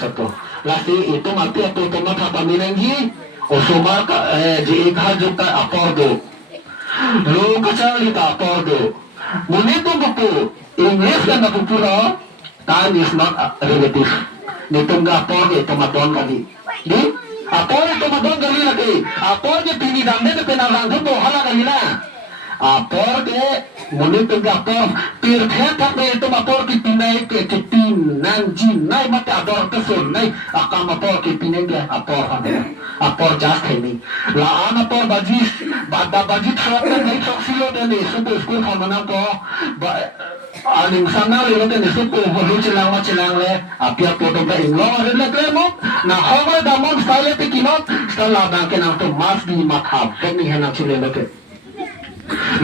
satu. Lasi itu mati atau tomat apa minenggi, osomar ka ji ikhajuk ka apordo. Lu kacali ka apordo. Munito buku English kan napupura, time is not relative. Nitong ga apordo tomaton kali. Di apordo tomaton kali lagi. Apordo pinidamne na pinaranggo mo hala kali na. Apordo munito ga apor pirhet ha ito apor ki pinay ke tin nan jin nai mate ador kesun nai akam apor ki pinay ga apor ha apor jas theni la an apor bajis bada bajit thak nai thak silo de ni supu school khamana ko aning sana le de ni supu bolu chilang le apia poto ga inglo re le klemo na hoga damon style te kinot stala da ke na to mas di matha feni hena chile le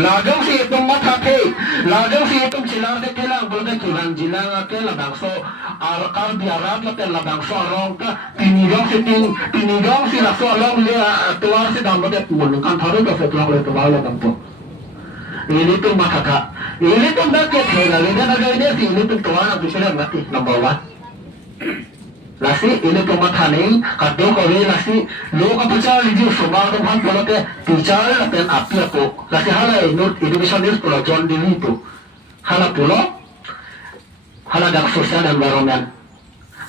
Lagam si itong matake, lagam si itong silang de kelang bulga kilang jilang ke labang so arkar biarat la tel labang so arong ka pinigong si raso along le tuar si dam de mun kan tharu ka fetlong le tuar la dampo ini tuh mataka ini tuh dak ke thela le na ga ide si ini tuh tuar na bisela mati number 1 lasi ini tuh matane kado kowe lasi lo ka pacha liji sobar do bhan polote teacher ten apia ko lasi hala inut education is polo John Dewey itu hala pulo hala dak social environment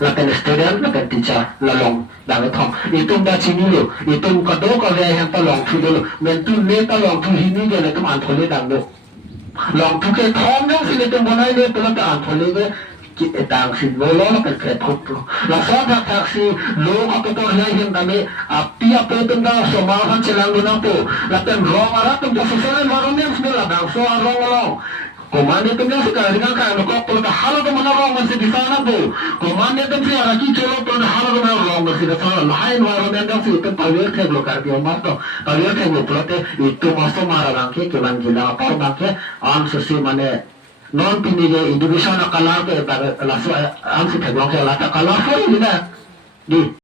laten student laten teacher lalong dang thong itu da chini lo itu kado kowe yang talong thu lo mentu ne talong thu hini ge le tum an thole dang lo long thu ke thong no si le tum bonai le polo ta an thole ge tang si lolo na pagkretop la sa taksi lo kapitor na yung kami api tung da somahan silang lunang po laten rong arat tung da social environment nila bang so arong along kumane tung yung sikari nga kaya no ko pula halo tung mga rong si di sana po kumane tung si araki chulo pula halo tung mga rong si di sana lahay environment yung si itong pawir keg lo karbiyo mato pawir keg lo pula te ito maso mararang ke kilang gila pa bangke ang susi mane non pinige education na kalar ke laso ang si teglong ke lata kalar ko yun na di